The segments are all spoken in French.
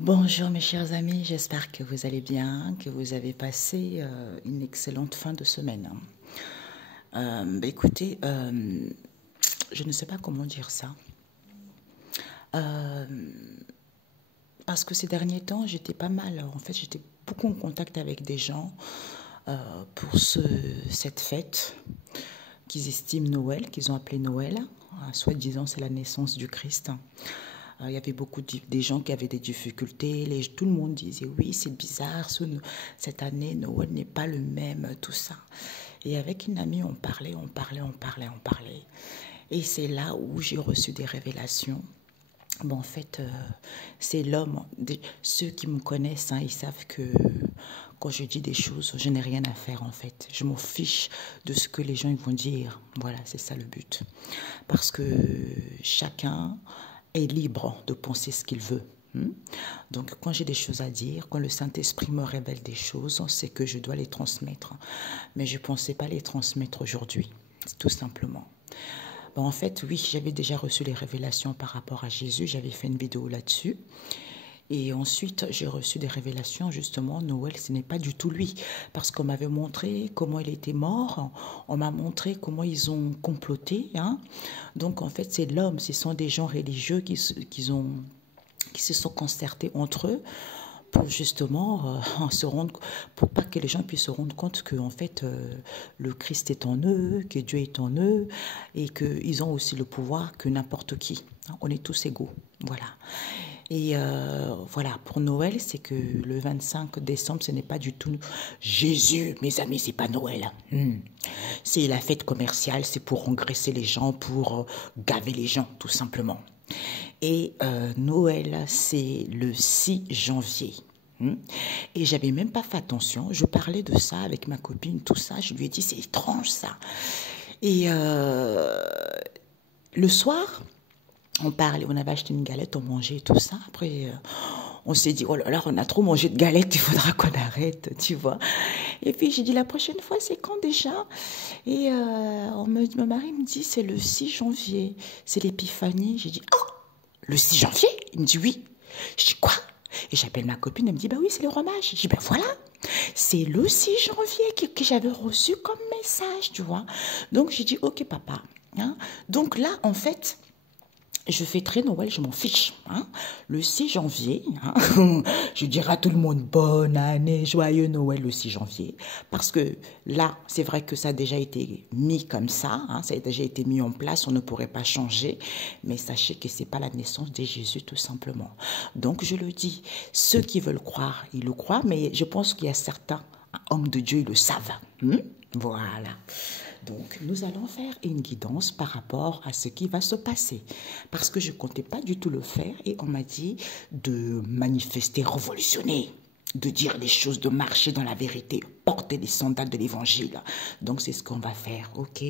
Bonjour mes chers amis, j'espère que vous allez bien, que vous avez passé une excellente fin de semaine. Écoutez, je ne sais pas comment dire ça, Euh, parce que ces derniers temps, j'étais pas mal, en fait, j'étais beaucoup en contact avec des gens pour cette fête qu'ils estiment Noël, qu'ils ont appelé Noël. Soi-disant, c'est la naissance du Christ. Il y avait beaucoup des gens qui avaient des difficultés. Tout le monde disait oui, c'est bizarre, cette année, Noël n'est pas le même, tout ça. Et avec une amie, on parlait, on parlait, on parlait, on parlait. Et c'est là où j'ai reçu des révélations. Bon, en fait, c'est l'homme. Ceux qui me connaissent, hein, ils savent que quand je dis des choses, je n'ai rien à faire, en fait. Je m'en fiche de ce que les gens ils vont dire. Voilà, c'est ça le but. Parce que chacun est libre de penser ce qu'il veut. Donc, quand j'ai des choses à dire, quand le Saint-Esprit me révèle des choses, c'est que je dois les transmettre. Mais je ne pensais pas les transmettre aujourd'hui, tout simplement. Bon, en fait, oui, j'avais déjà reçu les révélations par rapport à Jésus. J'avais fait une vidéo là-dessus. Et ensuite, j'ai reçu des révélations, justement, Noël, ce n'est pas du tout lui. Parce qu'on m'avait montré comment il était mort, on m'a montré comment ils ont comploté. Hein. Donc, en fait, c'est l'homme, ce sont des gens religieux qui se sont concertés entre eux pour justement se rendre, pour pas que les gens puissent se rendre compte que en fait le Christ est en eux, que Dieu est en eux et qu'ils ont aussi le pouvoir que n'importe qui. On est tous égaux, voilà. Et voilà, pour Noël, c'est que le 25 décembre, ce n'est pas du tout Jésus, mes amis, c'est pas Noël. C'est la fête commerciale, c'est pour engraisser les gens, pour gaver les gens, tout simplement. Et Noël, c'est le 6 janvier. Et j'avais même pas fait attention. Je parlais de ça avec ma copine, tout ça. Je lui ai dit, c'est étrange ça. Et le soir, on parlait, on avait acheté une galette, on mangeait tout ça. Après, on s'est dit, oh là là, on a trop mangé de galettes, il faudra qu'on arrête, tu vois. Et puis j'ai dit, la prochaine fois, c'est quand déjà? Et mon mari me dit, c'est le 6 janvier, c'est l'épiphanie. J'ai dit, oh, le 6 janvier? Il me dit, oui. Je dis, quoi? Et j'appelle ma copine, elle me dit, bah oui, c'est le romage. Je dis, ben voilà, c'est le 6 janvier que j'avais reçu comme message, tu vois. Donc j'ai dit, ok papa. Hein. Donc là, en fait, je fêterai Noël, je m'en fiche. Hein. Le 6 janvier, hein, je dirai à tout le monde bonne année, joyeux Noël le 6 janvier. Parce que là, c'est vrai que ça a déjà été mis comme ça, hein, ça a déjà été mis en place, on ne pourrait pas changer. Mais sachez que ce n'est pas la naissance de Jésus tout simplement. Donc je le dis, ceux qui veulent croire, ils le croient, mais je pense qu'il y a certains hommes de Dieu, ils le savent. Voilà. Donc, nous allons faire une guidance par rapport à ce qui va se passer. Parce que je ne comptais pas du tout le faire et on m'a dit de manifester, révolutionner, de dire les choses, de marcher dans la vérité, porter les sandales de l'évangile. Donc, c'est ce qu'on va faire, ok?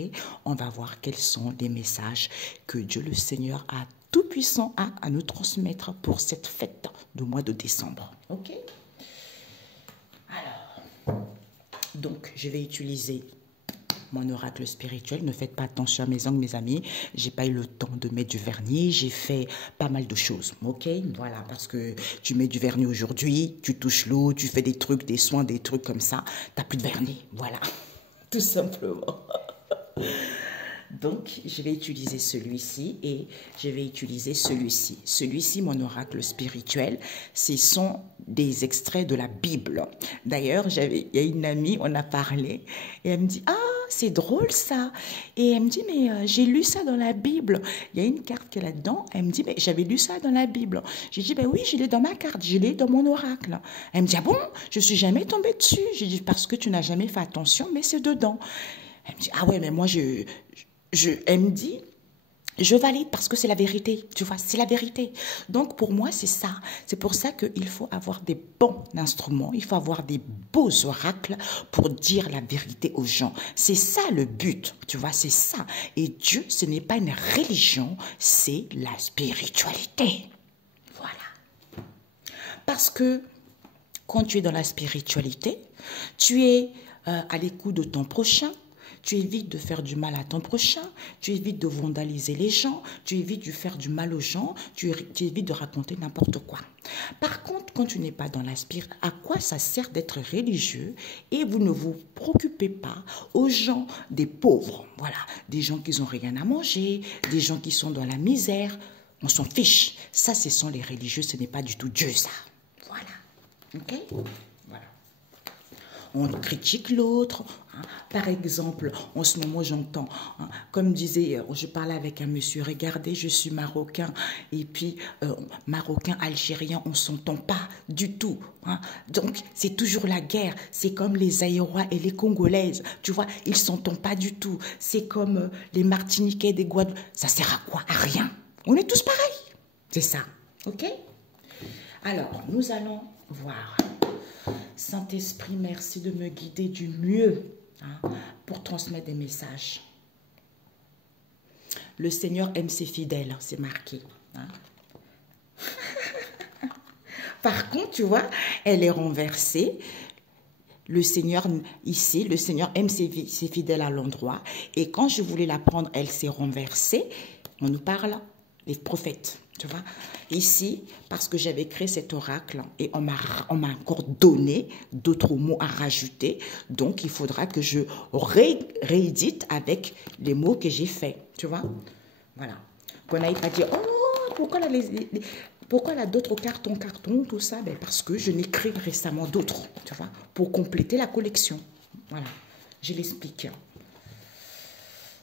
On va voir quels sont les messages que Dieu le Seigneur a tout-puissant à nous transmettre pour cette fête du mois de décembre, ok? Alors, donc, je vais utiliser mon oracle spirituel. Ne faites pas attention à mes ongles, mes amis. J'ai pas eu le temps de mettre du vernis. J'ai fait pas mal de choses, ok? Voilà, parce que tu mets du vernis aujourd'hui, tu touches l'eau, tu fais des trucs, des soins, des trucs comme ça. T'as plus de vernis, voilà, tout simplement. Donc, je vais utiliser celui-ci et je vais utiliser celui-ci. Celui-ci, mon oracle spirituel, ce sont des extraits de la Bible. D'ailleurs, il y a une amie, on a parlé et elle me dit, ah, c'est drôle ça. Et elle me dit, mais j'ai lu ça dans la Bible. Il y a une carte qui est là-dedans. Elle me dit, mais j'avais lu ça dans la Bible. J'ai dit, ben oui, je l'ai dans ma carte, je l'ai dans mon oracle. Elle me dit, ah bon, je suis jamais tombée dessus. J'ai dit, parce que tu n'as jamais fait attention, mais c'est dedans. Elle me dit, ah ouais, mais moi, elle me dit, je valide parce que c'est la vérité, tu vois, c'est la vérité. Donc pour moi, c'est ça. C'est pour ça qu'il faut avoir des bons instruments, il faut avoir des beaux oracles pour dire la vérité aux gens. C'est ça le but, tu vois, c'est ça. Et Dieu, ce n'est pas une religion, c'est la spiritualité. Voilà. Parce que quand tu es dans la spiritualité, tu es à l'écoute de ton prochain, Tu évites de faire du mal à ton prochain, tu évites de vandaliser les gens, tu évites de faire du mal aux gens, tu évites de raconter n'importe quoi. Par contre, quand tu n'es pas dans la spiritualité, à quoi ça sert d'être religieux et vous ne vous préoccupez pas aux gens des pauvres, voilà, des gens qui n'ont rien à manger, des gens qui sont dans la misère, on s'en fiche. Ça, ce sont les religieux, ce n'est pas du tout Dieu, ça. Voilà. Ok? Voilà. On critique l'autre. Hein. Par exemple, en ce moment, j'entends, hein, comme disait, je parlais avec un monsieur, regardez, je suis marocain, et puis marocain, algérien, on ne s'entend pas du tout. Hein. Donc, c'est toujours la guerre. C'est comme les Aïrois et les Congolaises. Tu vois, ils ne s'entendent pas du tout. C'est comme les Martiniquais, des Guadeloupe. Ça sert à quoi? À rien. On est tous pareils. C'est ça. OK? Alors, nous allons voir. Saint-Esprit, merci de me guider du mieux, hein, pour transmettre des messages. Le Seigneur aime ses fidèles, c'est marqué. Hein. Par contre, tu vois, elle est renversée. Le Seigneur, ici, le Seigneur aime ses fidèles à l'endroit. Et quand je voulais la prendre, elle s'est renversée. On nous parle, les prophètes. Tu vois, ici, parce que j'avais créé cet oracle et on m'a encore donné d'autres mots à rajouter. Donc, il faudra que je réédite avec les mots que j'ai faits. Tu vois, voilà. Qu'on n'aille pas dire, oh, pourquoi elle a d'autres cartons, tout ça? Ben, parce que je n'ai créé récemment d'autres, tu vois, pour compléter la collection. Voilà, je l'explique.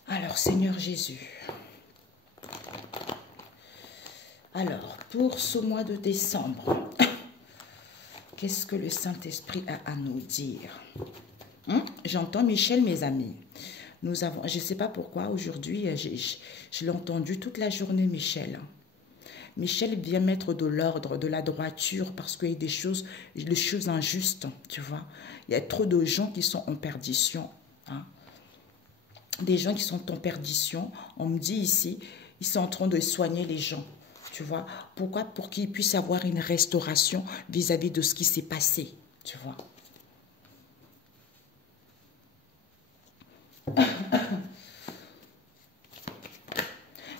Alors, Seigneur Jésus. Alors, pour ce mois de décembre, qu'est-ce que le Saint-Esprit a à nous dire? J'entends Michel, mes amis. Nous avons, je ne sais pas pourquoi, aujourd'hui, je l'ai entendu toute la journée, Michel. Michel vient mettre de l'ordre, de la droiture, parce qu'il y a des choses injustes, tu vois. Il y a trop de gens qui sont en perdition. Hein. Des gens qui sont en perdition, on me dit ici, ils sont en train de soigner les gens. Tu vois, pourquoi? Pour qu'ils puissent avoir une restauration vis-à-vis de ce qui s'est passé, tu vois.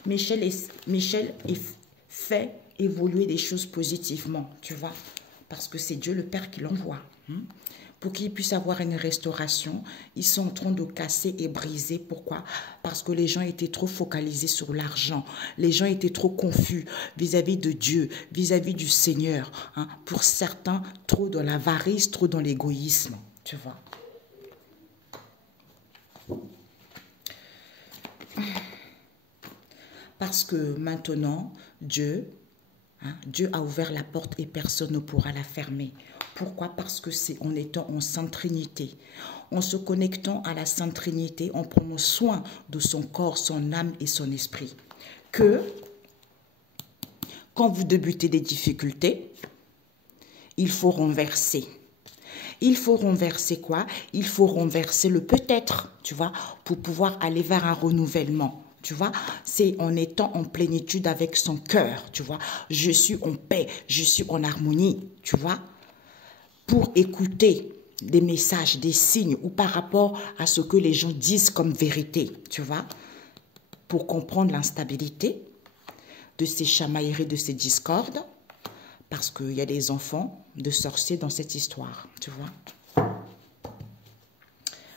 Michel fait évoluer des choses positivement, tu vois, parce que c'est Dieu le Père qui l'envoie. Pour qu'ils puissent avoir une restauration, ils sont en train de casser et briser. Pourquoi? Parce que les gens étaient trop focalisés sur l'argent. Les gens étaient trop confus vis-à-vis de Dieu, vis-à-vis du Seigneur. Hein. Pour certains, trop dans l'avarice, trop dans l'égoïsme. Tu vois? Parce que maintenant, Dieu a ouvert la porte et personne ne pourra la fermer. Pourquoi? Parce que c'est en étant en Sainte Trinité, en se connectant à la Sainte Trinité, en prenant soin de son corps, son âme et son esprit, que quand vous débutez des difficultés, il faut renverser. Il faut renverser quoi? Il faut renverser le peut-être, tu vois, pour pouvoir aller vers un renouvellement. Tu vois, c'est en étant en plénitude avec son cœur, tu vois. Je suis en paix, je suis en harmonie, tu vois. Pour écouter des messages, des signes ou par rapport à ce que les gens disent comme vérité, tu vois. Pour comprendre l'instabilité de ces chamailleries, de ces discordes. Parce qu'il y a des enfants de sorciers dans cette histoire, tu vois.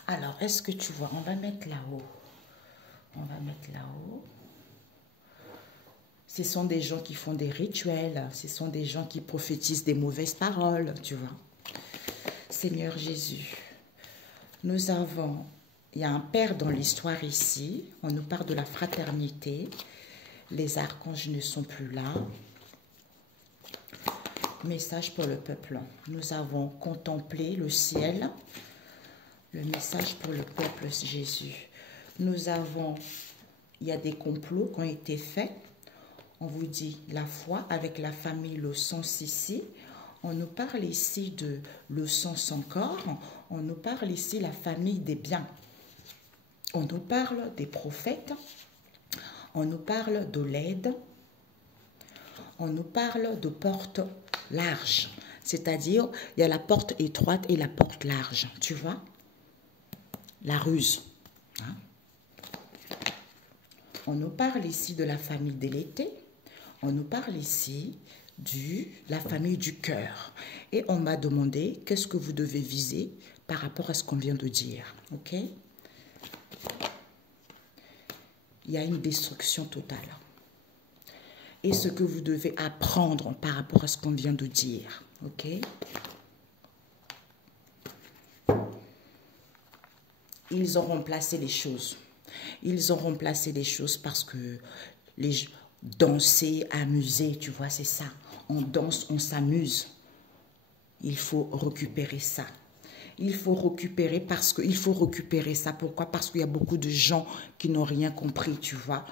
Alors, est-ce que tu vois, on va mettre là-haut. On va mettre là-haut. Ce sont des gens qui font des rituels. Ce sont des gens qui prophétisent des mauvaises paroles, tu vois. Seigneur Jésus, nous avons... Il y a un père dans l'histoire ici. On nous parle de la fraternité. Les archanges ne sont plus là. Message pour le peuple. Nous avons contemplé le ciel. Le message pour le peuple, Jésus. Nous avons, il y a des complots qui ont été faits. On vous dit la foi avec la famille, le sens ici. On nous parle ici de le sens encore. On nous parle ici la famille des biens. On nous parle des prophètes. On nous parle de l'aide. On nous parle de porte large. C'est-à-dire, il y a la porte étroite et la porte large. Tu vois? La ruse. Hein? On nous parle ici de la famille délétée. On nous parle ici de la famille du cœur. Et on m'a demandé qu'est-ce que vous devez viser par rapport à ce qu'on vient de dire. Ok? Il y a une destruction totale. Et ce que vous devez apprendre par rapport à ce qu'on vient de dire. Ok? Ils ont remplacé les choses. Ils ont remplacé les choses parce que danser, amuser, tu vois, c'est ça. On danse, on s'amuse. Il faut récupérer ça. Il faut récupérer ça. Pourquoi? Parce qu'il y a beaucoup de gens qui n'ont rien compris, tu vois.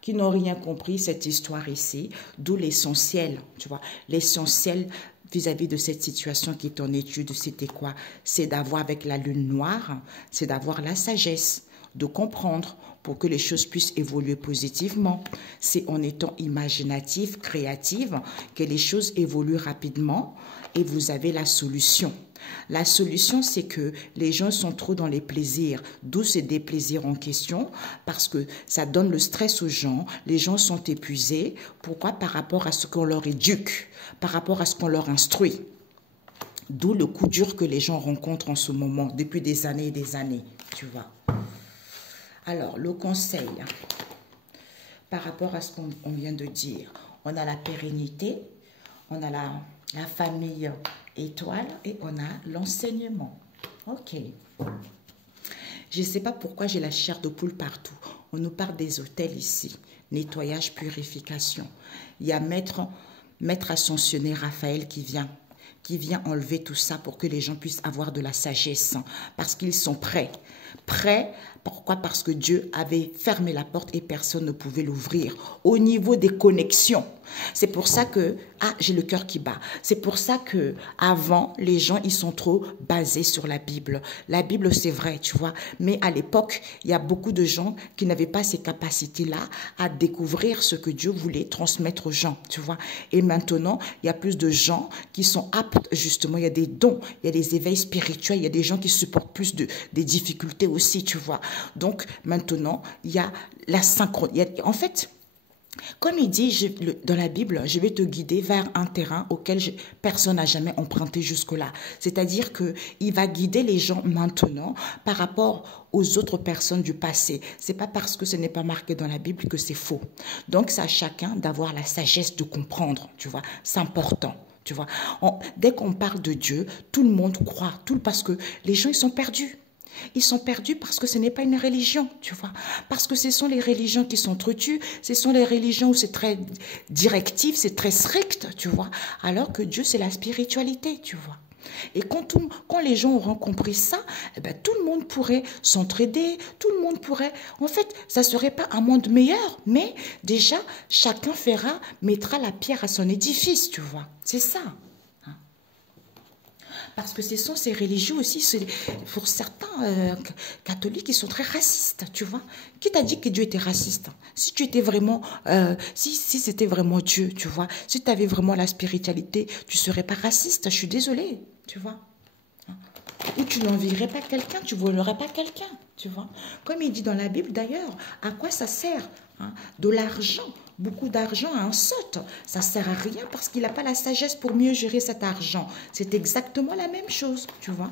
Qui n'ont rien compris cette histoire ici. D'où l'essentiel, tu vois. L'essentiel vis-à-vis de cette situation qui est en étude, c'était quoi? C'est d'avoir avec la lune noire, c'est d'avoir la sagesse, de comprendre pour que les choses puissent évoluer positivement. C'est en étant imaginatif, créative, que les choses évoluent rapidement et vous avez la solution. La solution, c'est que les gens sont trop dans les plaisirs, d'où c'est des plaisirs en question, parce que ça donne le stress aux gens, les gens sont épuisés. Pourquoi? Par rapport à ce qu'on leur éduque, par rapport à ce qu'on leur instruit. D'où le coup dur que les gens rencontrent en ce moment, depuis des années et des années, tu vois. Alors, le conseil, par rapport à ce qu'on vient de dire, on a la pérennité, on a la famille étoile et on a l'enseignement. Ok. Je ne sais pas pourquoi j'ai la chair de poule partout. On nous parle des hôtels ici. Nettoyage, purification. Il y a maître ascensionné Raphaël qui vient enlever tout ça pour que les gens puissent avoir de la sagesse. Parce qu'ils sont prêts. Prêts, pourquoi? Parce que Dieu avait fermé la porte et personne ne pouvait l'ouvrir. Au niveau des connexions. C'est pour ça que, j'ai le cœur qui bat. C'est pour ça que avant les gens, ils sont trop basés sur la Bible. La Bible, c'est vrai, tu vois. Mais à l'époque, il y a beaucoup de gens qui n'avaient pas ces capacités-là à découvrir ce que Dieu voulait transmettre aux gens, tu vois. Et maintenant, il y a plus de gens qui sont aptes, justement. Il y a des dons, il y a des éveils spirituels, il y a des gens qui supportent plus des difficultés aussi, tu vois. Donc, maintenant, il y a la synchro. En fait, comme il dit dans la Bible, je vais te guider vers un terrain auquel personne n'a jamais emprunté jusque-là. C'est-à-dire qu'il va guider les gens maintenant par rapport aux autres personnes du passé. C'est pas parce que ce n'est pas marqué dans la Bible que c'est faux. Donc, c'est à chacun d'avoir la sagesse de comprendre, tu vois. C'est important. Tu vois, dès qu'on parle de Dieu, tout le monde croit, parce que les gens, ils sont perdus. Ils sont perdus parce que ce n'est pas une religion, tu vois. Parce que ce sont les religions qui s'entretuent, ce sont les religions où c'est très directif, c'est très strict, tu vois. Alors que Dieu, c'est la spiritualité, tu vois. Et quand les gens auront compris ça, eh ben, tout le monde pourrait s'entraider, tout le monde pourrait... En fait, ça ne serait pas un monde meilleur, mais déjà, chacun mettra la pierre à son édifice, tu vois. C'est ça. Parce que ce sont ces religieux aussi, pour certains catholiques, ils sont très racistes, tu vois. Qui t'a dit que Dieu était raciste? Si tu étais vraiment, si c'était vraiment Dieu, tu vois, si tu avais vraiment la spiritualité, tu ne serais pas raciste, je suis désolée, tu vois. Ou tu n'envierais pas quelqu'un, tu ne volerais pas quelqu'un, tu vois. Comme il dit dans la Bible d'ailleurs, à quoi ça sert de l'argent, beaucoup d'argent à un sot. Ça ne sert à rien parce qu'il n'a pas la sagesse pour mieux gérer cet argent. C'est exactement la même chose, tu vois.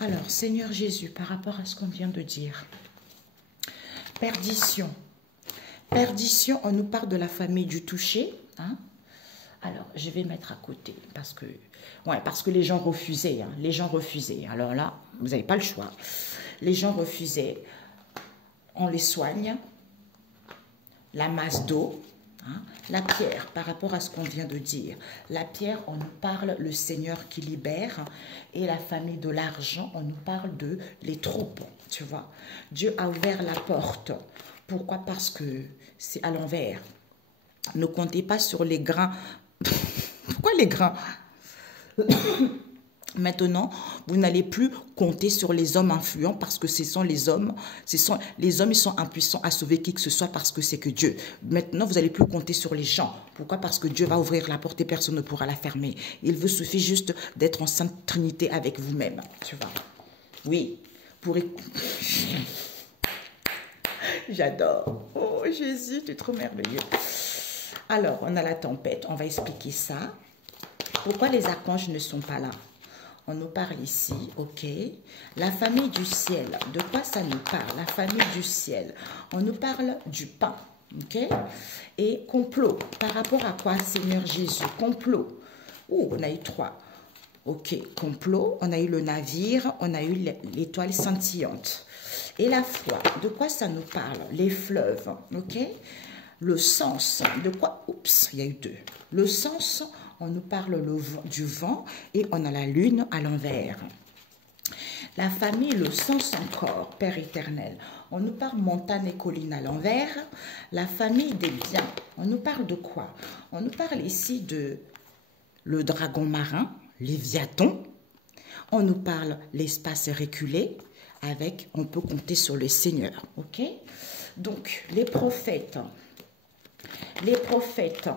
Alors, Seigneur Jésus, par rapport à ce qu'on vient de dire, perdition. Perdition, on nous parle de la famille du touché. Alors, je vais mettre à côté parce que les gens refusaient. Les gens refusaient. Alors là, vous n'avez pas le choix. Les gens refusaient. On les soigne. La masse d'eau. La pierre, par rapport à ce qu'on vient de dire. La pierre, on nous parle le Seigneur qui libère. Et la famille de l'argent, on nous parle de les troupes. Tu vois. Dieu a ouvert la porte. Pourquoi? Parce que c'est à l'envers. Ne comptez pas sur les grains. Pourquoi les grains? Maintenant, vous n'allez plus compter sur les hommes influents parce que ce sont les hommes, ils sont impuissants à sauver qui que ce soit parce que c'est que Dieu. Maintenant, vous n'allez plus compter sur les gens. Pourquoi? Parce que Dieu va ouvrir la porte et personne ne pourra la fermer. Il vous suffit juste d'être en sainte trinité avec vous-même, tu vois. Oui, pour écouter. J'adore. Oh Jésus, tu es trop merveilleux. Alors, on a la tempête, on va expliquer ça. Pourquoi les archanges ne sont pas là? On nous parle ici, ok. La famille du ciel, de quoi ça nous parle? La famille du ciel, on nous parle du pain, ok. Et complot, par rapport à quoi, Seigneur Jésus? Complot. On a eu 3. Ok, complot, on a eu le navire, on a eu l'étoile scintillante. Et la foi, de quoi ça nous parle? Les fleuves, ok. Le sens, de quoi? Oups, il y a eu 2. Le sens, on nous parle du vent et on a la lune à l'envers. La famille, le sens encore, Père éternel. On nous parle montagne et colline à l'envers. La famille des biens, on nous parle de quoi? On nous parle ici de le dragon marin, Léviathan. On nous parle l'espace reculé avec, on peut compter sur le Seigneur, ok? Donc, les prophètes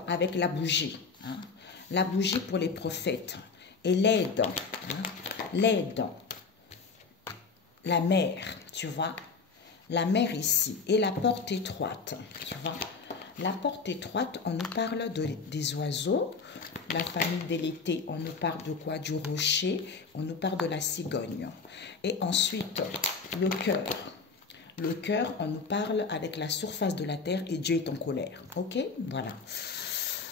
avec la bougie, hein? La bougie pour les prophètes et l'aide, hein? L'aide, la mer, tu vois, la mer ici et la porte étroite, tu vois. La porte étroite, on nous parle des oiseaux. La famille de l'été, on nous parle de quoi? Du rocher, on nous parle de la cigogne. Et ensuite, le cœur. Le cœur, on nous parle avec la surface de la terre et Dieu est en colère. Ok? Voilà.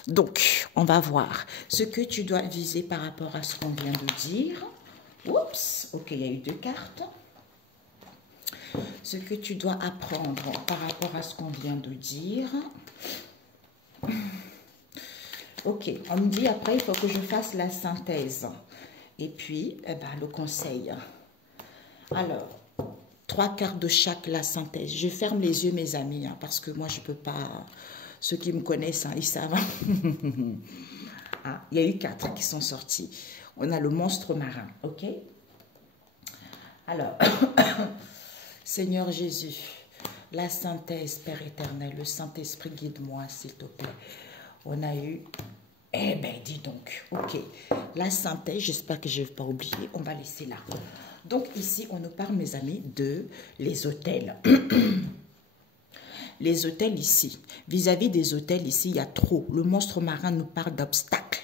Donc, on va voir ce que tu dois viser par rapport à ce qu'on vient de dire. Oups, ok, il y a eu 2 cartes. Ce que tu dois apprendre par rapport à ce qu'on vient de dire. Ok, on me dit après, il faut que je fasse la synthèse. Et puis, le conseil. Alors, 3 cartes de chaque, la synthèse. Je ferme les yeux, mes amis, hein, parce que moi, je ne peux pas... Ceux qui me connaissent, hein, ils savent. Ah, il y a eu 4 qui sont sortis. On a le monstre marin, ok? Alors, Seigneur Jésus, la synthèse, Père éternel, le Saint-Esprit, guide-moi, s'il te plaît. On a eu... Eh bien, dis donc, ok. La synthèse, j'espère que je ne vais pas oublier, on va laisser là. Donc, ici, on nous parle, mes amis, de les hôtels. Les hôtels ici, vis-à-vis des hôtels ici, il y a trop. Le monstre marin nous parle d'obstacles.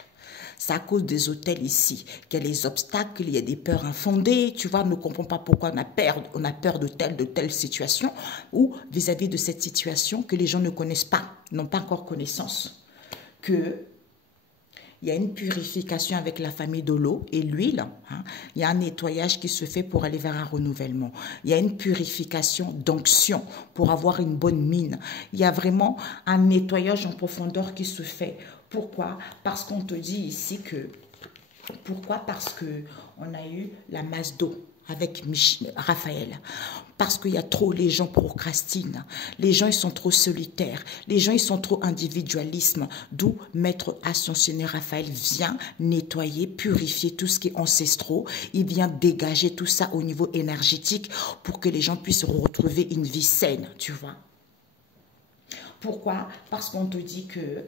C'est à cause des hôtels ici qu'il y a les obstacles, il y a des peurs infondées. Tu vois, on ne comprend pas pourquoi on a peur de telle situation. Ou vis-à-vis de cette situation que les gens ne connaissent pas, n'ont pas encore connaissance. Que il y a une purification avec la famille de l'eau et l'huile. Hein. Il y a un nettoyage qui se fait pour aller vers un renouvellement. Il y a une purification d'onction pour avoir une bonne mine. Il y a vraiment un nettoyage en profondeur qui se fait. Pourquoi? Parce qu'on te dit ici que... Pourquoi? Parce qu'on a eu la masse d'eau avec Raphaël. Parce qu'il y a trop, les gens procrastinent. Les gens, ils sont trop solitaires. Les gens, ils sont trop individualistes. D'où Maître Ascensionné Raphaël vient nettoyer, purifier tout ce qui est ancestraux. Il vient dégager tout ça au niveau énergétique pour que les gens puissent retrouver une vie saine, tu vois. Pourquoi? Parce qu'on te dit que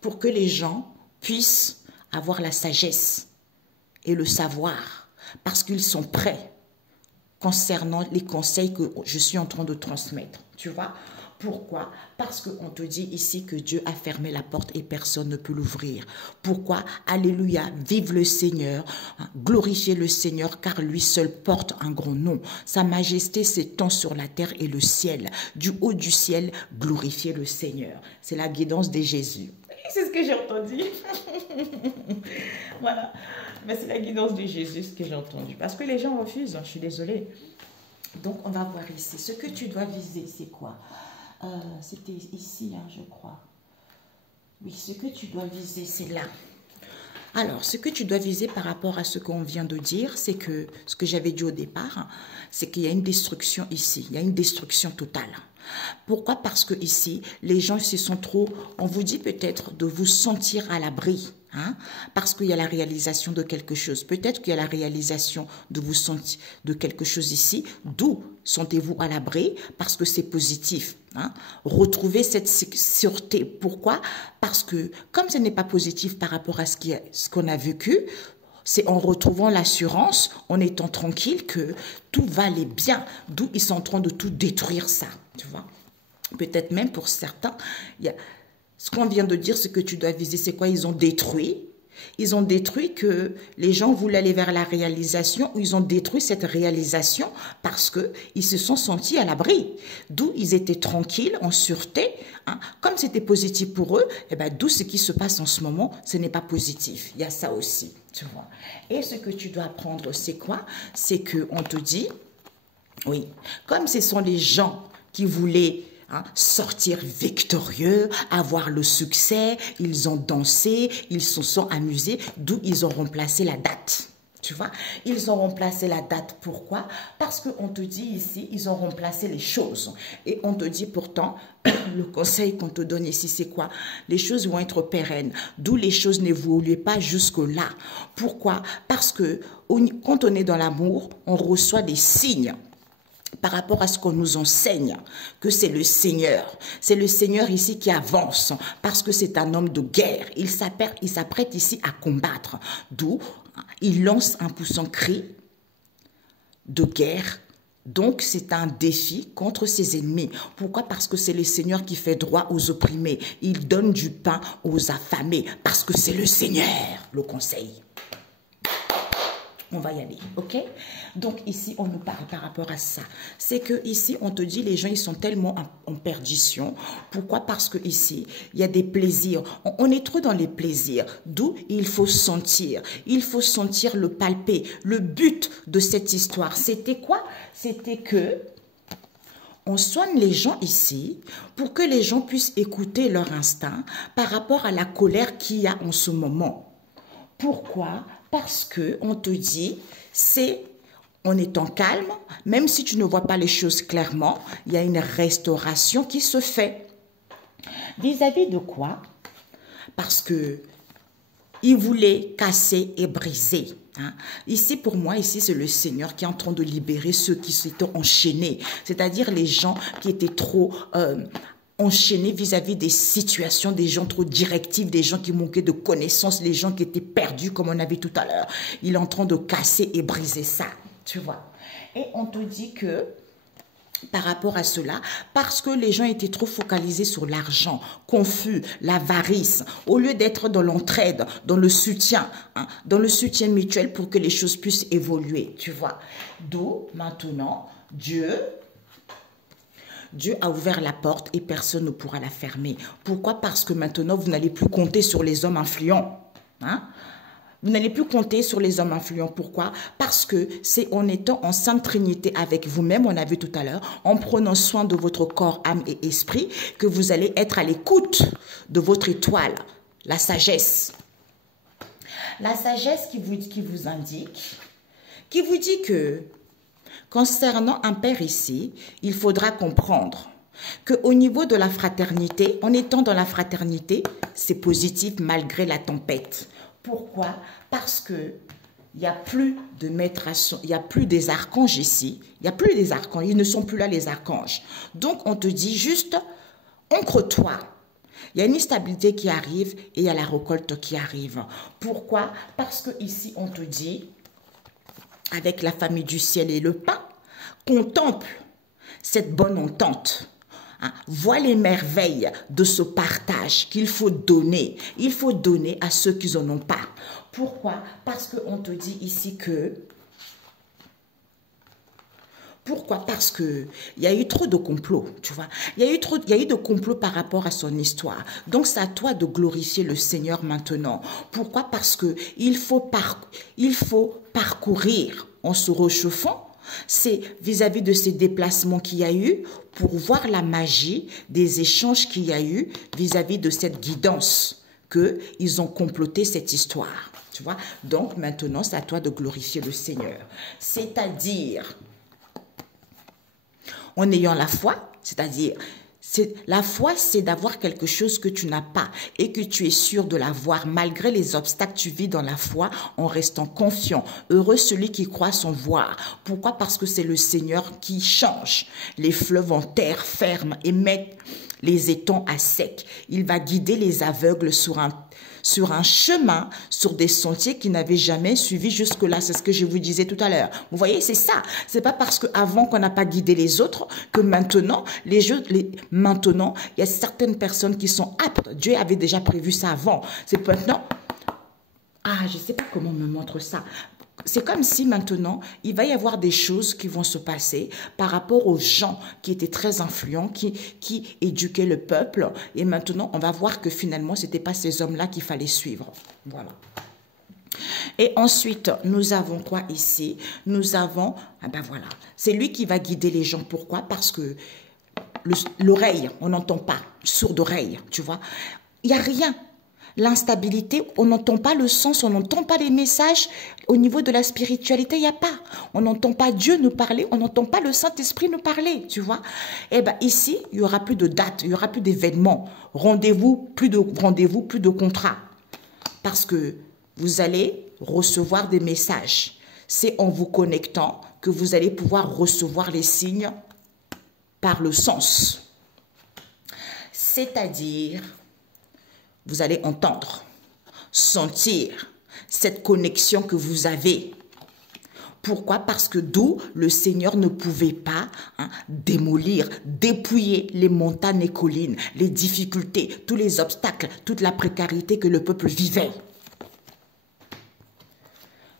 pour que les gens puissent avoir la sagesse et le savoir, parce qu'ils sont prêts concernant les conseils que je suis en train de transmettre. Tu vois? Pourquoi? Parce qu'on te dit ici que Dieu a fermé la porte et personne ne peut l'ouvrir. Pourquoi? Alléluia, vive le Seigneur, glorifiez le Seigneur, car lui seul porte un grand nom. Sa majesté s'étend sur la terre et le ciel. Du haut du ciel, glorifiez le Seigneur. C'est la guidance de Jésus. C'est ce que j'ai entendu. Voilà. Mais c'est la guidance de Jésus, ce que j'ai entendu. Parce que les gens refusent, je suis désolée. Donc, on va voir ici. Ce que tu dois viser, c'est quoi? C'était ici, hein, je crois. Oui, ce que tu dois viser, c'est là. Alors, ce que tu dois viser par rapport à ce qu'on vient de dire, c'est que, ce que j'avais dit au départ, c'est qu'il y a une destruction ici. Il y a une destruction totale. Pourquoi? Parce que ici, les gens se sont trop... On vous dit peut-être de vous sentir à l'abri. Hein? Parce qu'il y a la réalisation de quelque chose. Peut-être qu'il y a la réalisation de vous sentir de quelque chose ici. D'où sentez-vous à l'abri? Parce que c'est positif. Hein? Retrouvez cette sûreté. Pourquoi? Parce que comme ce n'est pas positif par rapport à ce qu'on a vécu, c'est en retrouvant l'assurance, en étant tranquille, que tout va aller bien. D'où ils sont en train de tout détruire ça, tu vois. Peut-être même pour certains, il y a, ce qu'on vient de dire, ce que tu dois viser, c'est quoi? Ils ont détruit. Ils ont détruit que les gens voulaient aller vers la réalisation, ou ils ont détruit cette réalisation parce qu'ils se sont sentis à l'abri. D'où ils étaient tranquilles, en sûreté. Hein. Comme c'était positif pour eux, eh ben, d'où ce qui se passe en ce moment, ce n'est pas positif. Il y a ça aussi, tu vois. Et ce que tu dois apprendre, c'est quoi? C'est qu'on te dit, oui, comme ce sont les gens qui voulaient sortir victorieux, avoir le succès, ils ont dansé, ils se sont amusés, d'où ils ont remplacé la date. Tu vois, ils ont remplacé la date. Pourquoi? Parce qu'on te dit ici, ils ont remplacé les choses. Et on te dit pourtant, le conseil qu'on te donne ici, c'est quoi? Les choses vont être pérennes. D'où les choses n'évoluent pas jusque-là. Pourquoi? Parce que quand on est dans l'amour, on reçoit des signes par rapport à ce qu'on nous enseigne, que c'est le Seigneur. C'est le Seigneur ici qui avance, parce que c'est un homme de guerre. Il s'apprête ici à combattre. D'où il lance un poussant cri de guerre. Donc, c'est un défi contre ses ennemis. Pourquoi? Parce que c'est le Seigneur qui fait droit aux opprimés. Il donne du pain aux affamés, parce que c'est le Seigneur, le conseil. On va y aller, ok? Donc ici, on nous parle par rapport à ça. C'est que ici, on te dit, les gens, ils sont tellement en perdition. Pourquoi? Parce que ici, il y a des plaisirs. On est trop dans les plaisirs. D'où il faut sentir. Il faut sentir, le palper. Le but de cette histoire, c'était quoi? C'était que on soigne les gens ici pour que les gens puissent écouter leur instinct par rapport à la colère qu'il y a en ce moment. Pourquoi? Parce que on te dit, c'est en étant calme, même si tu ne vois pas les choses clairement, il y a une restauration qui se fait. Vis-à-vis de quoi? Parce que il voulait casser et briser. Hein. Ici, pour moi, ici, c'est le Seigneur qui est en train de libérer ceux qui s'étaient enchaînés, c'est-à-dire les gens qui étaient trop enchaînés vis-à-vis des situations, des gens trop directifs, des gens qui manquaient de connaissances, les gens qui étaient perdus, comme on a vu tout à l'heure. Il est en train de casser et briser ça, tu vois. Et on te dit que, par rapport à cela, parce que les gens étaient trop focalisés sur l'argent, confus, l'avarice, au lieu d'être dans l'entraide, dans le soutien mutuel pour que les choses puissent évoluer, tu vois. D'où, maintenant, Dieu a ouvert la porte et personne ne pourra la fermer. Pourquoi? Parce que maintenant, vous n'allez plus compter sur les hommes influents. Hein? Vous n'allez plus compter sur les hommes influents. Pourquoi? Parce que c'est en étant en sainte trinité avec vous-même, on a vu tout à l'heure, en prenant soin de votre corps, âme et esprit, que vous allez être à l'écoute de votre étoile, la sagesse. La sagesse qui vous indique, qui vous dit que concernant un père ici, il faudra comprendre qu'au niveau de la fraternité, en étant dans la fraternité, c'est positif malgré la tempête. Pourquoi? Parce que il n'y a plus de maître à son, il n'y a plus des archanges ici, il n'y a plus des archanges, ils ne sont plus là les archanges. Donc on te dit juste, ancre-toi. Il y a une stabilité qui arrive et il y a la récolte qui arrive. Pourquoi? Parce que ici on te dit, avec la famille du ciel et le pain, contemple cette bonne entente. Hein, vois les merveilles de ce partage qu'il faut donner. Il faut donner à ceux qui n'en ont pas. Pourquoi? Parce qu'on te dit ici que... Pourquoi? Parce que il y a eu trop de complots, tu vois. Il y a eu de complots par rapport à son histoire. Donc, c'est à toi de glorifier le Seigneur maintenant. Pourquoi? Parce que il faut parcourir en se réchauffant. C'est vis-à-vis de ces déplacements qu'il y a eu pour voir la magie des échanges qu'il y a eu vis-à-vis de cette guidance qu'ils ont comploté cette histoire. Tu vois? Donc, maintenant, c'est à toi de glorifier le Seigneur. C'est-à-dire... en ayant la foi, c'est-à-dire, la foi, c'est d'avoir quelque chose que tu n'as pas et que tu es sûr de l'avoir. Malgré les obstacles, tu vis dans la foi en restant confiant. Heureux celui qui croit sans voir. Pourquoi? Parce que c'est le Seigneur qui change les fleuves en terre ferme et met les étangs à sec. Il va guider les aveugles sur un sur un chemin, sur des sentiers qu'ils n'avaient jamais suivis jusque-là. C'est ce que je vous disais tout à l'heure. Vous voyez, c'est ça. C'est pas parce qu'avant qu'on n'a pas guidé les autres que maintenant, maintenant, il y a certaines personnes qui sont aptes. Dieu avait déjà prévu ça avant. C'est maintenant... Ah, je ne sais pas comment on me montre ça. C'est comme si maintenant, il va y avoir des choses qui vont se passer par rapport aux gens qui étaient très influents, qui éduquaient le peuple. Et maintenant, on va voir que finalement, ce n'était pas ces hommes-là qu'il fallait suivre. Voilà. Et ensuite, nous avons quoi ici? Nous avons, ah ben voilà, c'est lui qui va guider les gens. Pourquoi? Parce que l'oreille, on n'entend pas, sourde oreille, tu vois. Il n'y a rien. L'instabilité, on n'entend pas le sens, on n'entend pas les messages. Au niveau de la spiritualité, il n'y a pas. On n'entend pas Dieu nous parler, on n'entend pas le Saint-Esprit nous parler, tu vois. Et bien ici, il n'y aura plus de date, il n'y aura plus d'événements. Rendez-vous, plus de contrats. Parce que vous allez recevoir des messages. C'est en vous connectant que vous allez pouvoir recevoir les signes par le sens. C'est-à-dire... vous allez entendre, sentir cette connexion que vous avez. Pourquoi? Parce que d'où le Seigneur ne pouvait pas démolir, dépouiller les montagnes et collines, les difficultés, tous les obstacles, toute la précarité que le peuple vivait.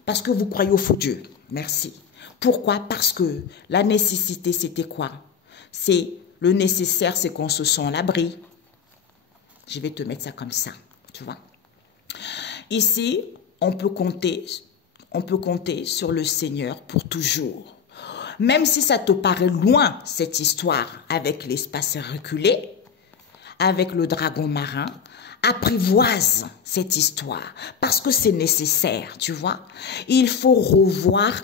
Parce que vous croyez au faux Dieu. Merci. Pourquoi? Parce que la nécessité, c'était quoi? C'est le nécessaire, c'est qu'on se sent à l'abri. Je vais te mettre ça comme ça, tu vois. Ici, on peut compter sur le Seigneur pour toujours. Même si ça te paraît loin, cette histoire, avec l'espace reculé, avec le dragon marin, apprivoise cette histoire, parce que c'est nécessaire, tu vois. Il faut revoir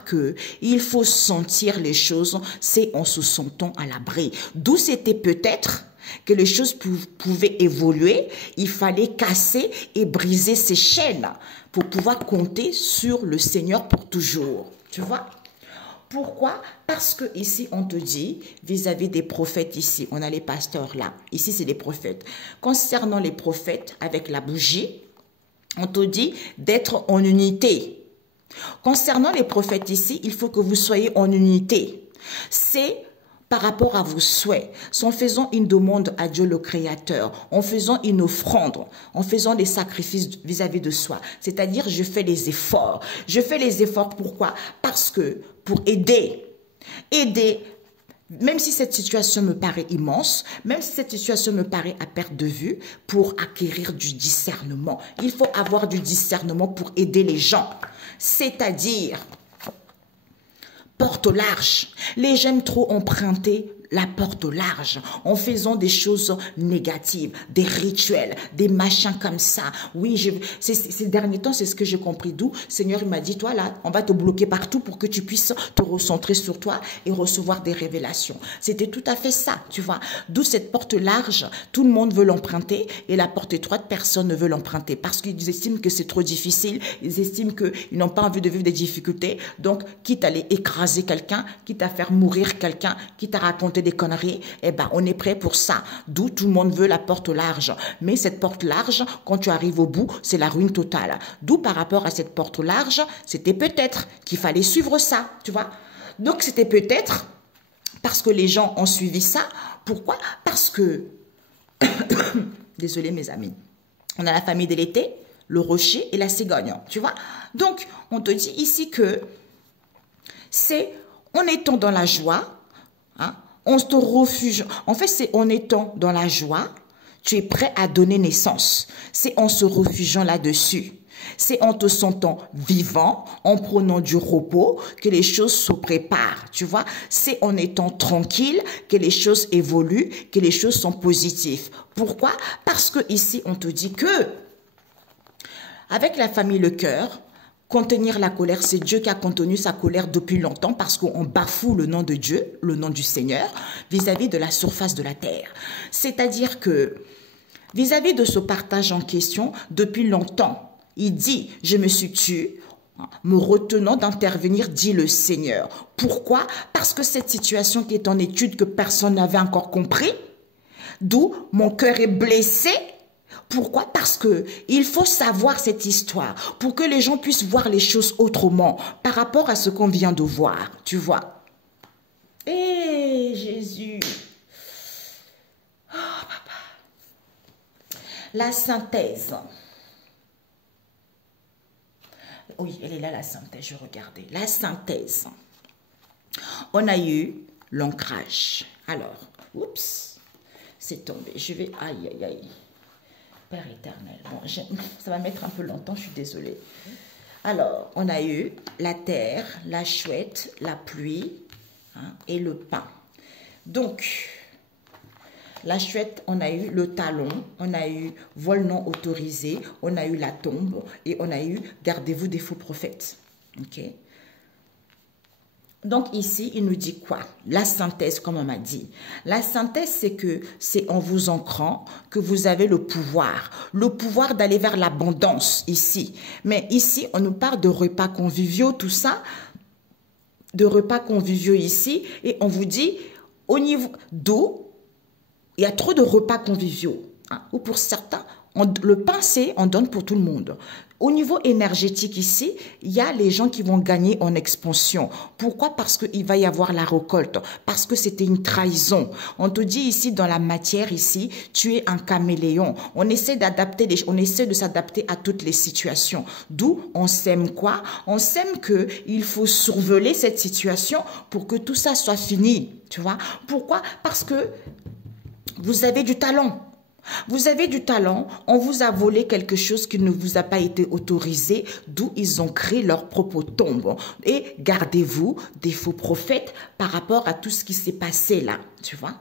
il faut sentir les choses, c'est en se sentant à l'abri. D'où c'était peut-être que les choses pouvaient évoluer, il fallait casser et briser ces chaînes pour pouvoir compter sur le Seigneur pour toujours. Tu vois? Pourquoi? Parce que ici, on te dit, vis-à-vis des prophètes ici, on a les pasteurs là, ici c'est les prophètes. Concernant les prophètes, avec la bougie, on te dit d'être en unité. Concernant les prophètes ici, il faut que vous soyez en unité. C'est par rapport à vos souhaits, en faisant une demande à Dieu le Créateur, en faisant une offrande, en faisant des sacrifices vis-à-vis de soi. C'est-à-dire, je fais les efforts. Je fais les efforts, pourquoi? Parce que pour aider, même si cette situation me paraît immense, même si cette situation me paraît à perte de vue, pour acquérir du discernement. Il faut avoir du discernement pour aider les gens. C'est-à-dire... porte large. Les gens aiment trop emprunter la porte large en faisant des choses négatives, des rituels, des machins comme ça. Oui, ces derniers temps, c'est ce que j'ai compris. D'où, Seigneur, il m'a dit, toi là, on va te bloquer partout pour que tu puisses te recentrer sur toi et recevoir des révélations. C'était tout à fait ça, tu vois. D'où cette porte large, tout le monde veut l'emprunter et la porte étroite, personne ne veut l'emprunter parce qu'ils estiment que c'est trop difficile, ils estiment qu'ils n'ont pas envie de vivre des difficultés. Donc, quitte à aller écraser quelqu'un, quitte à faire mourir quelqu'un, quitte à raconter des conneries, eh ben, on est prêt pour ça. D'où tout le monde veut la porte large. Mais cette porte large, quand tu arrives au bout, c'est la ruine totale. D'où par rapport à cette porte large, c'était peut-être qu'il fallait suivre ça, tu vois. Donc c'était peut-être parce que les gens ont suivi ça. Pourquoi? Parce que, désolé mes amis, on a la famille de l'été, le rocher et la cigogne, tu vois. Donc on te dit ici que c'est en étant dans la joie, on te refuge. En fait, c'est en étant dans la joie, tu es prêt à donner naissance. C'est en se refugiant là-dessus. C'est en te sentant vivant, en prenant du repos, que les choses se préparent, tu vois. C'est en étant tranquille que les choses évoluent, que les choses sont positives. Pourquoi? Parce que ici, on te dit que, avec la famille Le Cœur, contenir la colère, c'est Dieu qui a contenu sa colère depuis longtemps parce qu'on bafoue le nom de Dieu, le nom du Seigneur, vis-à-vis de la surface de la terre. C'est-à-dire que, vis-à-vis de ce partage en question, depuis longtemps, il dit, je me suis tue, me retenant d'intervenir, dit le Seigneur. Pourquoi? Parce que cette situation qui est en étude, que personne n'avait encore compris, d'où mon cœur est blessé, Pourquoi? Parce que il faut savoir cette histoire pour que les gens puissent voir les choses autrement par rapport à ce qu'on vient de voir, tu vois. Eh, Jésus! Oh, papa. La synthèse. Oui, elle est là, la synthèse, je regardais. La synthèse. On a eu l'ancrage. Alors, oups, c'est tombé. Je vais, aïe, aïe, aïe. Père éternel. Bon, ça va mettre un peu longtemps, je suis désolée. Alors, on a eu la terre, la chouette, la pluie, hein, et le pain. Donc, la chouette, on a eu le talon, on a eu vol non autorisé, on a eu la tombe et on a eu gardez-vous des faux prophètes. Ok? Donc ici, il nous dit quoi? La synthèse, comme on m'a dit. La synthèse, c'est que c'est en vous ancrant que vous avez le pouvoir d'aller vers l'abondance ici. Mais ici, on nous parle de repas conviviaux, tout ça, de repas conviviaux ici, et on vous dit, au niveau d'eau, il y a trop de repas conviviaux, hein, ou pour certains, le pain, c'est on donne pour tout le monde. Au niveau énergétique ici, il y a les gens qui vont gagner en expansion. Pourquoi? Parce qu'il va y avoir la récolte. Parce que c'était une trahison. On te dit ici, dans la matière ici, tu es un caméléon. On essaie de s'adapter à toutes les situations. D'où on sème quoi? On sème que il faut survoler cette situation pour que tout ça soit fini. Tu vois? Pourquoi? Parce que vous avez du talent. Vous avez du talent, on vous a volé quelque chose qui ne vous a pas été autorisé, d'où ils ont créé leur propre tombe. Et gardez-vous des faux prophètes par rapport à tout ce qui s'est passé là, tu vois.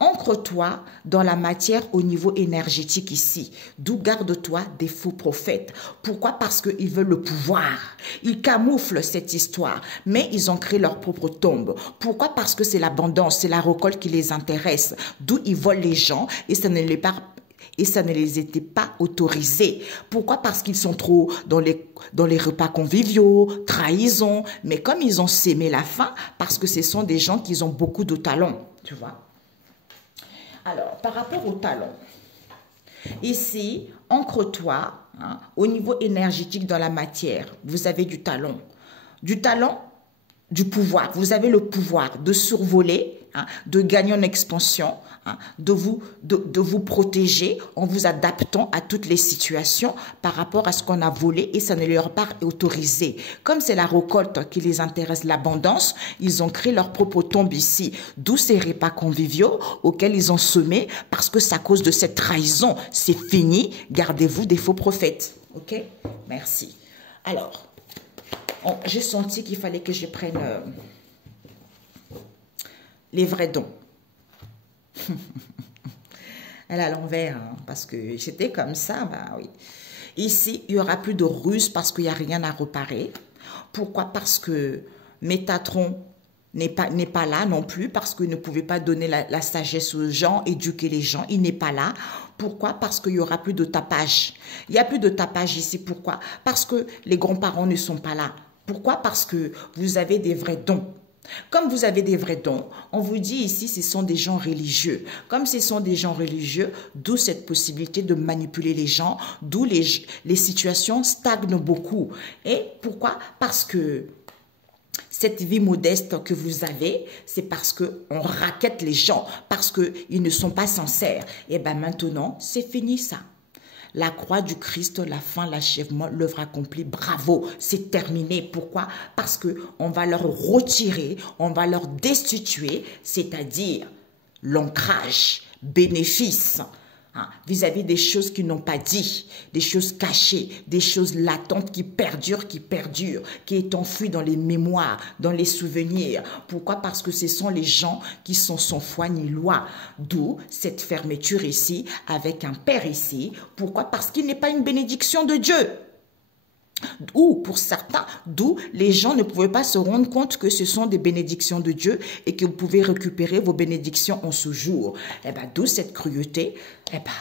Ancre-toi dans la matière au niveau énergétique ici, d'où garde-toi des faux prophètes. Pourquoi? Parce qu'ils veulent le pouvoir. Ils camouflent cette histoire, mais ils ont créé leur propre tombe. Pourquoi? Parce que c'est l'abondance, c'est la récolte qui les intéresse, d'où ils volent les gens et ça ne les était pas autorisé. Pourquoi? Parce qu'ils sont trop dans les repas conviviaux, trahison. Mais comme ils ont sémé la faim, parce que ce sont des gens qui ont beaucoup de talent, tu vois. Alors, par rapport au talent, ici, ancre-toi, hein, au niveau énergétique dans la matière. Vous avez du talent. Du talent, du pouvoir. Vous avez le pouvoir de survoler, hein, de gagner en expansion, hein, de vous protéger en vous adaptant à toutes les situations par rapport à ce qu'on a volé et ça ne leur pas autorisé. Comme c'est la récolte qui les intéresse, l'abondance, ils ont créé leur propre tombe ici. D'où ces repas conviviaux auxquels ils ont semé parce que c'est à cause de cette trahison. C'est fini, gardez-vous des faux prophètes. Ok? Merci. Alors, j'ai senti qu'il fallait que je prenne les vrais dons. Elle est à l'envers, hein, parce que j'étais comme ça, bah oui. Ici, il n'y aura plus de ruse parce qu'il n'y a rien à réparer. Pourquoi? Parce que Métatron n'est pas là non plus, parce qu'il ne pouvait pas donner la sagesse aux gens, éduquer les gens, il n'est pas là. Pourquoi? Parce qu'il n'y aura plus de tapage. Il n'y a plus de tapage ici. Pourquoi? Parce que les grands-parents ne sont pas là. Pourquoi? Parce que vous avez des vrais dons. Comme vous avez des vrais dons, on vous dit ici, ce sont des gens religieux. Comme ce sont des gens religieux, d'où cette possibilité de manipuler les gens, d'où les situations stagnent beaucoup. Et pourquoi? Parce que cette vie modeste que vous avez, c'est parce qu'on raquette les gens, parce qu'ils ne sont pas sincères. Et bien maintenant, c'est fini ça. La croix du Christ, la fin, l'achèvement, l'œuvre accomplie, bravo, c'est terminé. Pourquoi? Parce qu'on va leur retirer, on va leur destituer, c'est-à-dire l'ancrage, bénéfice, hein, vis-à-vis des choses qu'ils n'ont pas dit, des choses cachées, des choses latentes qui perdurent, qui est enfouies dans les mémoires, dans les souvenirs. Pourquoi? Parce que ce sont les gens qui sont sans foi ni loi. D'où cette fermeture ici, avec un père ici. Pourquoi? Parce qu'il n'est pas une bénédiction de Dieu. Ou pour certains, d'où les gens ne pouvaient pas se rendre compte que ce sont des bénédictions de Dieu et que vous pouvez récupérer vos bénédictions en ce jour. Eh bien, d'où cette cruauté. Eh bien,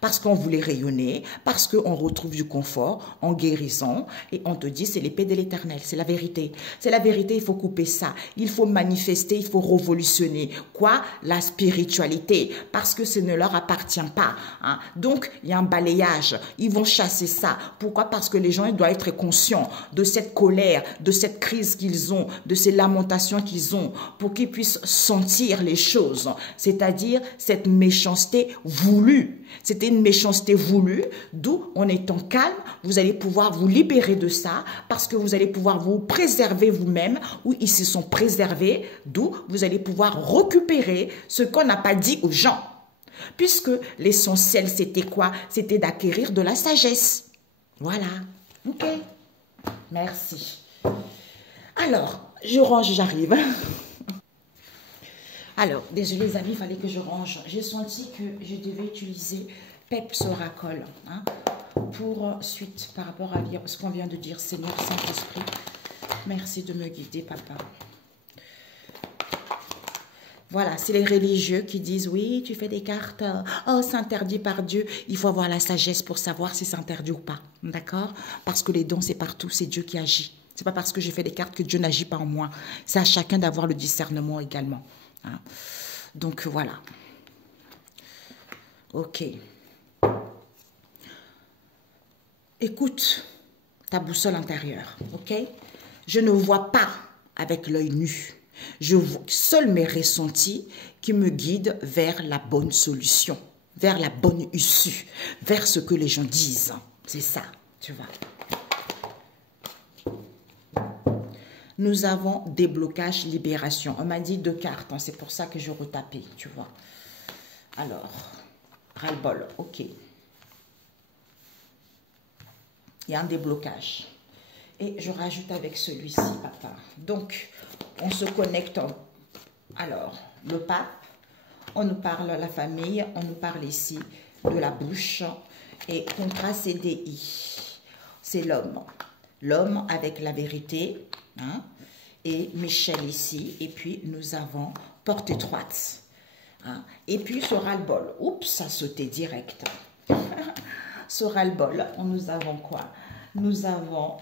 parce qu'on voulait rayonner, parce qu'on retrouve du confort en guérison, et on te dit c'est l'épée de l'Éternel, c'est la vérité. C'est la vérité, il faut couper ça, il faut manifester, il faut révolutionner. Quoi? La spiritualité, parce que ce ne leur appartient pas. Hein. Donc, il y a un balayage, ils vont chasser ça. Pourquoi? Parce que les gens ils doivent être conscients de cette colère, de cette crise qu'ils ont, de ces lamentations qu'ils ont, pour qu'ils puissent sentir les choses, c'est-à-dire cette méchanceté voulue. C'était une méchanceté voulue, d'où en étant calme, vous allez pouvoir vous libérer de ça, parce que vous allez pouvoir vous préserver vous-même, ou ils se sont préservés, d'où vous allez pouvoir récupérer ce qu'on n'a pas dit aux gens. Puisque l'essentiel, c'était quoi? C'était d'acquérir de la sagesse. Voilà. Ok. Merci. Alors, je range, j'arrive. Alors, désolé les amis, il fallait que je range. J'ai senti que je devais utiliser Peps Oracle hein, pour suite par rapport à ce qu'on vient de dire. Seigneur Saint-Esprit, merci de me guider, papa. Voilà, c'est les religieux qui disent, oui, tu fais des cartes, oh, c'est interdit par Dieu. Il faut avoir la sagesse pour savoir si c'est interdit ou pas, d'accord? Parce que les dons, c'est partout, c'est Dieu qui agit. C'est pas parce que j'ai fait des cartes que Dieu n'agit pas en moi. C'est à chacun d'avoir le discernement également. Hein? Donc, voilà. Ok. Écoute ta boussole intérieure, ok? Je ne vois pas avec l'œil nu. Je vois seuls mes ressentis qui me guident vers la bonne solution, vers la bonne issue, vers ce que les gens disent. C'est ça, tu vois. Nous avons déblocage, libération. On m'a dit 2 cartes, hein, c'est pour ça que je retapais, tu vois. Alors, ras-le-bol, ok. Il y a un déblocage. Et je rajoute avec celui-ci, papa. Donc, on se connecte. Alors, le pape, on nous parle de la famille, on nous parle ici de la bouche. Et contrat CDI, c'est l'homme. L'homme avec la vérité. Hein, et Michel ici. Et puis, nous avons porte étroite. Hein, et puis, ce ras-le-bol. Oups, ça a sauté direct. Ce ras-le-bol, nous avons quoi? Nous avons...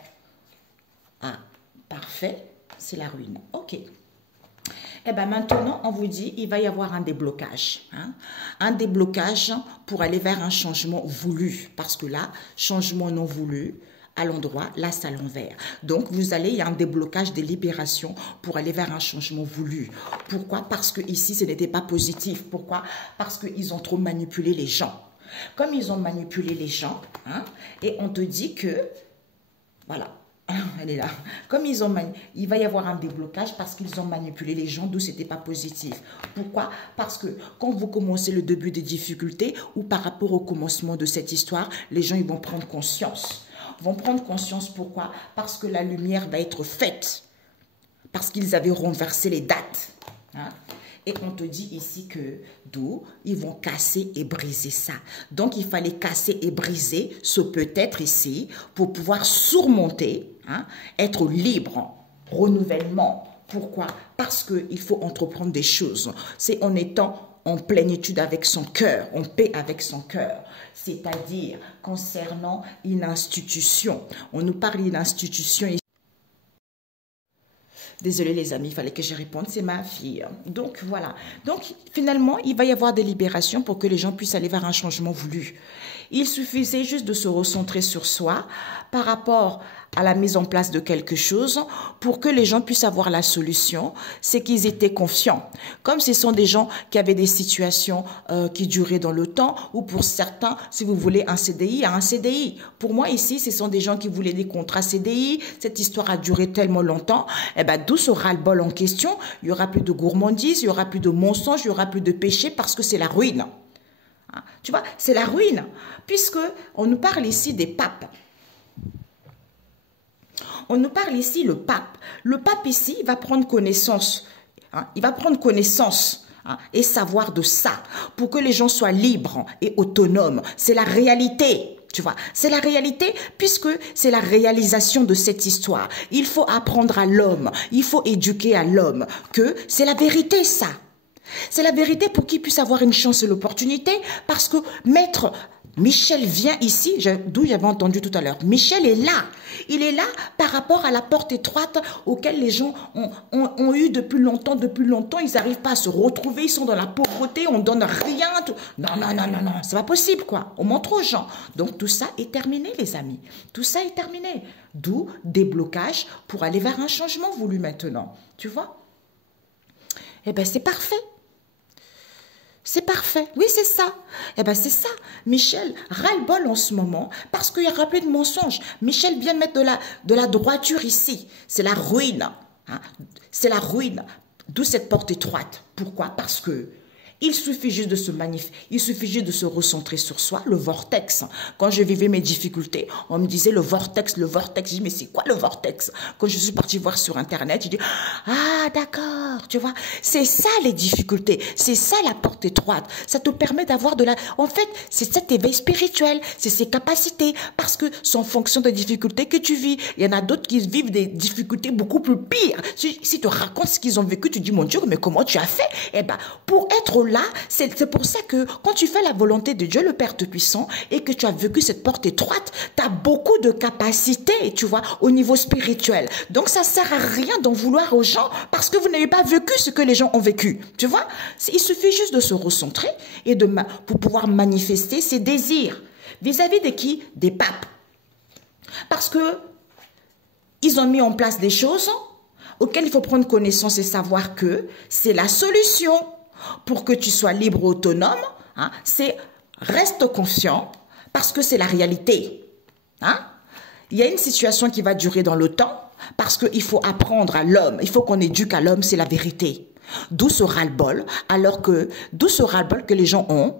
Ah, parfait. C'est la ruine. Ok. Eh bien, maintenant, on vous dit, il va y avoir un déblocage. Hein? Un déblocage pour aller vers un changement voulu. Parce que là, changement non voulu, à l'endroit, là, c'est à l'envers. Donc, vous allez, il y a un déblocage des libérations pour aller vers un changement voulu. Pourquoi? Parce que ici, ce n'était pas positif. Pourquoi? Parce qu'ils ont trop manipulé les gens. Comme ils ont manipulé les gens, hein, et on te dit que, voilà, elle est là. Comme ils ont il va y avoir un déblocage parce qu'ils ont manipulé les gens, d'où c'était pas positif. Pourquoi? Parce que quand vous commencez le début des difficultés ou par rapport au commencement de cette histoire, les gens ils vont prendre conscience. Vont prendre conscience pourquoi? Parce que la lumière va être faite. Parce qu'ils avaient renversé les dates. Hein? Et on te dit ici que d'où ils vont casser et briser ça. Donc, il fallait casser et briser ce peut-être ici pour pouvoir surmonter, hein, être libre, renouvellement. Pourquoi? Parce qu'il faut entreprendre des choses. C'est en étant en plénitude avec son cœur, en paix avec son cœur. C'est-à-dire concernant une institution. On nous parle d'une institution ici. Désolée les amis, il fallait que je réponde, c'est ma fille. Donc voilà. Donc finalement, il va y avoir des libérations pour que les gens puissent aller vers un changement voulu. Il suffisait juste de se recentrer sur soi par rapport à la mise en place de quelque chose pour que les gens puissent avoir la solution. C'est qu'ils étaient confiants. Comme ce sont des gens qui avaient des situations qui duraient dans le temps, ou pour certains, si vous voulez un CDI, un CDI. Pour moi ici, ce sont des gens qui voulaient des contrats CDI. Cette histoire a duré tellement longtemps. Eh ben, d'où ce ras-le-bol en question. Il n'y aura plus de gourmandise, il n'y aura plus de mensonges, il n'y aura plus de péché parce que c'est la ruine. Tu vois, c'est la ruine, puisque on nous parle ici des papes. On nous parle ici le pape. Le pape ici, il va prendre connaissance. Hein, il va prendre connaissance hein, et savoir de ça pour que les gens soient libres et autonomes. C'est la réalité. Tu vois, c'est la réalité puisque c'est la réalisation de cette histoire. Il faut apprendre à l'homme, il faut éduquer à l'homme que c'est la vérité ça. C'est la vérité pour qu'il puisse avoir une chance et l'opportunité parce que mettre Michel vient ici, d'où j'avais entendu tout à l'heure. Michel est là. Il est là par rapport à la porte étroite auquel les gens ont eu depuis longtemps. Depuis longtemps, ils n'arrivent pas à se retrouver. Ils sont dans la pauvreté, on ne donne rien. Tout. Non, non, non, non, non, c'est pas possible, quoi. On montre aux gens. Donc, tout ça est terminé, les amis. Tout ça est terminé. D'où des blocages pour aller vers un changement voulu maintenant. Tu vois? Eh bien, c'est parfait. C'est parfait. Oui, c'est ça. Eh bien, c'est ça. Michel ras-le-bol en ce moment parce qu'il y aura plus de mensonges. Michel vient de mettre de la droiture ici. C'est la ruine. Hein? C'est la ruine. D'où cette porte étroite. Pourquoi? Parce que il suffit juste de se magnifier, il suffit juste de se recentrer sur soi, le vortex. Quand je vivais mes difficultés, on me disait le vortex, le vortex. Je dis, mais c'est quoi le vortex? Quand je suis partie voir sur Internet, je dis, ah d'accord, tu vois, c'est ça les difficultés, c'est ça la porte étroite. Ça te permet d'avoir de la... En fait, c'est cet éveil spirituel, c'est ses capacités, parce que c'est en fonction des difficultés que tu vis. Il y en a d'autres qui vivent des difficultés beaucoup plus pires. Si tu racontes ce qu'ils ont vécu, tu dis, mon Dieu, mais comment tu as fait? Eh ben, pour être là, c'est pour ça que quand tu fais la volonté de Dieu le Père Tout-Puissant et que tu as vécu cette porte étroite, tu as beaucoup de capacités, tu vois, au niveau spirituel. Donc ça sert à rien d'en vouloir aux gens parce que vous n'avez pas vécu ce que les gens ont vécu, tu vois. Il suffit juste de se recentrer et pour pouvoir manifester ses désirs. Vis-à-vis de qui? Des papes. Parce que ils ont mis en place des choses auxquelles il faut prendre connaissance et savoir que c'est la solution. Pour que tu sois libre, autonome, hein, c'est reste confiant parce que c'est la réalité. Hein? Il y a une situation qui va durer dans le temps parce qu'il faut apprendre à l'homme, il faut qu'on éduque à l'homme, c'est la vérité. D'où ce ras-le-bol, d'où ce ras-le-bol que les gens ont,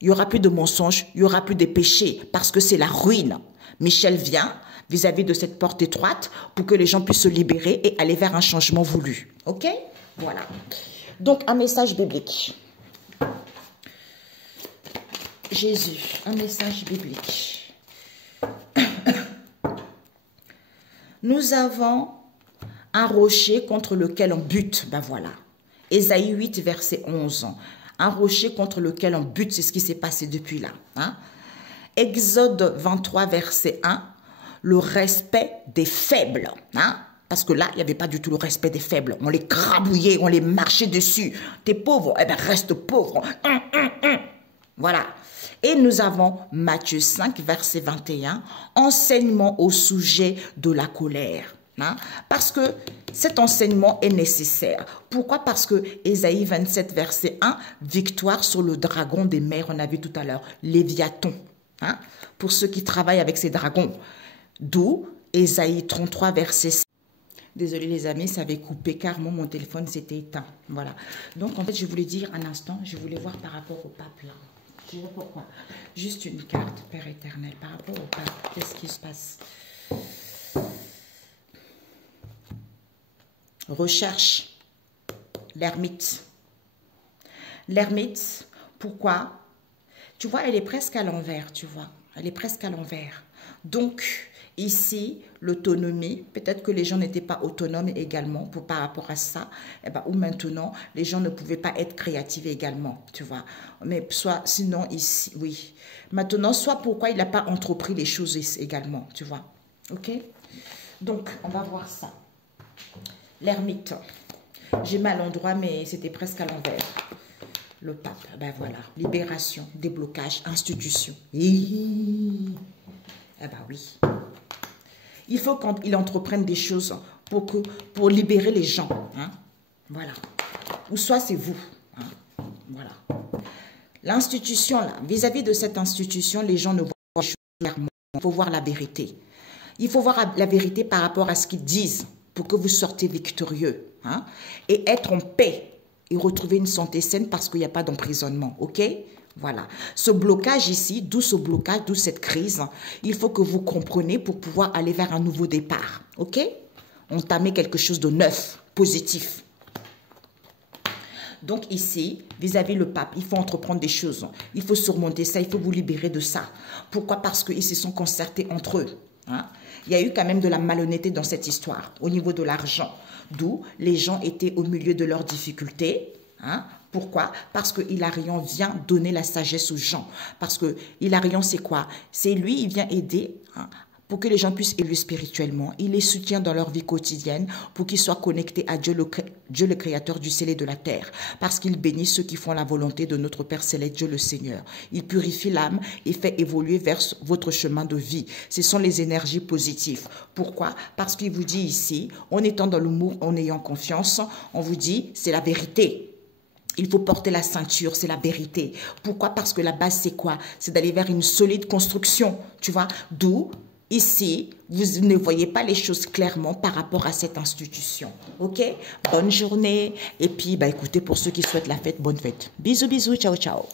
il n'y aura plus de mensonges, il n'y aura plus de péchés parce que c'est la ruine. Michel vient vis-à-vis de cette porte étroite pour que les gens puissent se libérer et aller vers un changement voulu. Ok? Voilà. Donc, un message biblique. Jésus, un message biblique. Nous avons un rocher contre lequel on bute. Ben voilà. Ésaïe 8, verset 11. Un rocher contre lequel on bute, c'est ce qui s'est passé depuis là. Hein? Exode 23, verset 1. Le respect des faibles. Hein? Parce que là, il n'y avait pas du tout le respect des faibles. On les crabouillait, on les marchait dessus. T'es pauvre, eh bien reste pauvre. Voilà. Et nous avons Matthieu 5, verset 21, enseignement au sujet de la colère. Hein? Parce que cet enseignement est nécessaire. Pourquoi? Parce que Ésaïe 27, verset 1, victoire sur le dragon des mers, on a vu tout à l'heure, Léviathan. Hein? Pour ceux qui travaillent avec ces dragons. D'où Ésaïe 33, verset 6. Désolée les amis, ça avait coupé car mon téléphone s'était éteint. Voilà. Donc en fait, je voulais dire un instant, je voulais voir par rapport au pape là. Je sais pas pourquoi. Juste une carte, Père éternel, par rapport au pape. Qu'est-ce qui se passe? Recherche. L'ermite. L'ermite, pourquoi? Tu vois, elle est presque à l'envers, tu vois. Elle est presque à l'envers. Donc, ici, l'autonomie, peut-être que les gens n'étaient pas autonomes également par rapport à ça, eh ben, ou maintenant, les gens ne pouvaient pas être créatifs également, tu vois. Mais soit, sinon, ici, oui. Maintenant, soit pourquoi il n'a pas entrepris les choses également, tu vois. Ok? Donc, on va voir ça. L'ermite. J'ai mal à l'endroit, mais c'était presque à l'envers. Le pape, ben voilà. Libération, déblocage, institution. Eh ben oui. Il faut qu'il entreprenne des choses pour libérer les gens. Hein? Voilà. Ou soit c'est vous. Hein? Voilà. L'institution, là, vis-à-vis de cette institution, les gens ne voient pas les choses clairement. Il faut voir la vérité. Il faut voir la vérité par rapport à ce qu'ils disent pour que vous sortez victorieux. Hein? Et être en paix et retrouver une santé saine parce qu'il n'y a pas d'emprisonnement. OK? Voilà. Ce blocage ici, d'où ce blocage, d'où cette crise, il faut que vous compreniez pour pouvoir aller vers un nouveau départ. OK? Entamer quelque chose de neuf, positif. Donc ici, vis-à-vis le pape, il faut entreprendre des choses. Il faut surmonter ça, il faut vous libérer de ça. Pourquoi? Parce qu'ils se sont concertés entre eux. Hein? Il y a eu quand même de la malhonnêteté dans cette histoire, au niveau de l'argent. D'où les gens étaient au milieu de leurs difficultés. Hein? Pourquoi? Parce que Hilarion vient donner la sagesse aux gens. Parce que Hilarion, c'est quoi? C'est lui, il vient aider, hein, pour que les gens puissent évoluer spirituellement. Il les soutient dans leur vie quotidienne pour qu'ils soient connectés à Dieu le Créateur du ciel et de la terre. Parce qu'il bénit ceux qui font la volonté de notre Père céleste, Dieu le Seigneur. Il purifie l'âme et fait évoluer vers votre chemin de vie. Ce sont les énergies positives. Pourquoi? Parce qu'il vous dit ici, en étant dans l'amour, en ayant confiance, on vous dit, c'est la vérité. Il faut porter la ceinture, c'est la vérité. Pourquoi? Parce que la base, c'est quoi? C'est d'aller vers une solide construction, tu vois. D'où, ici, vous ne voyez pas les choses clairement par rapport à cette institution. OK? Bonne journée. Et puis, écoutez, pour ceux qui souhaitent la fête, bonne fête. Bisous, bisous, ciao, ciao.